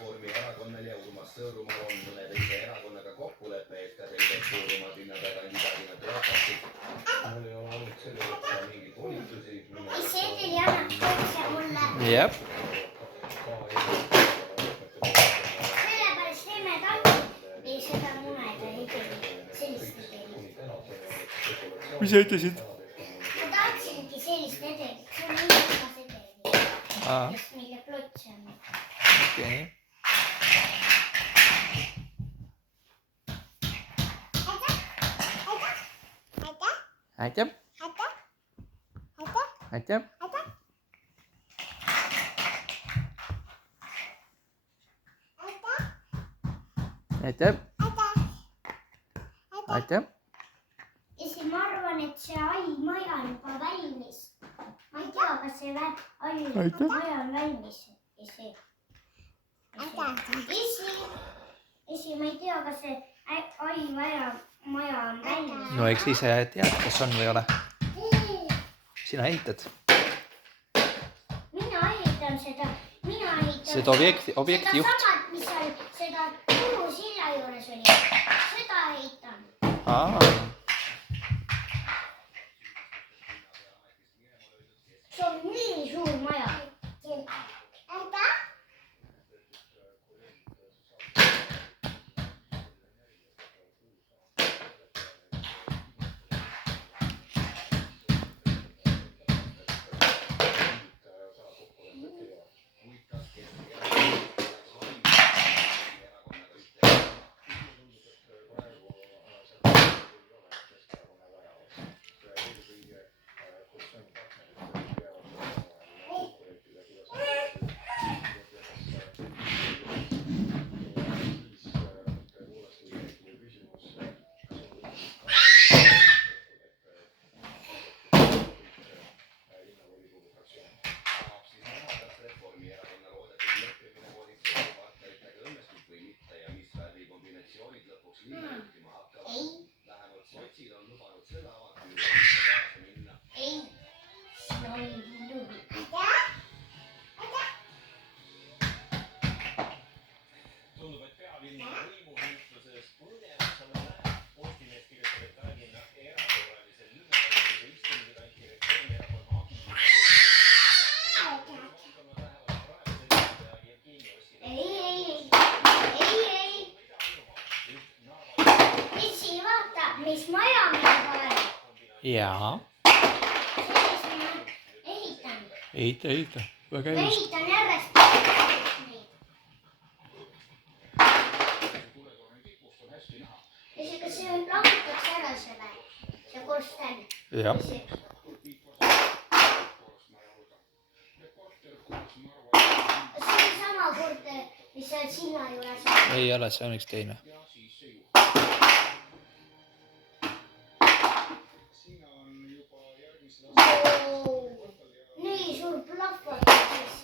Reformierakonnal ja Urmas Sõõrumaal on mõne teise erakonnaga kokkulepe, et ka teised suurimad linnapeakandidaadina toetaksid. Mul ei ole olnud selle kohta mingeid volitusi. Seetel annab kõikse mulle. Jep. Sellepärast teeme tanki ei seda muneda ei tee. Sellist ei tee. Mis sa ütlesid? Ma tahtsingi sellist edelit. See on inimesed edelit. Just mille plots on. Okei. Aitäh. Aitäh. Aitäh. Aitäh. Ja ma arvan, et see aimaja on juba valmis. Ma ei tea, kas see aimaja on valmis. Esi, ma ei tea, kas see aimaja on valmis. No eks ise tead, kas on või ole. Sina ehitad. Mina ehitan seda. Seda objekti juht. Seda samad, mis on seda Turu silla juures oli. Seda ehitan. See on nii suur maja. Mis maja meil on? Jaa. Sellist ma ehitan. Ehita. Väga Ma just. ehitan järjest neid. Kas see on plahvatakse ära see korsten? Jah. See on sama korter, mis seal sinna juures on. Ei ole, see on üks teine. Nii suur plahvatus.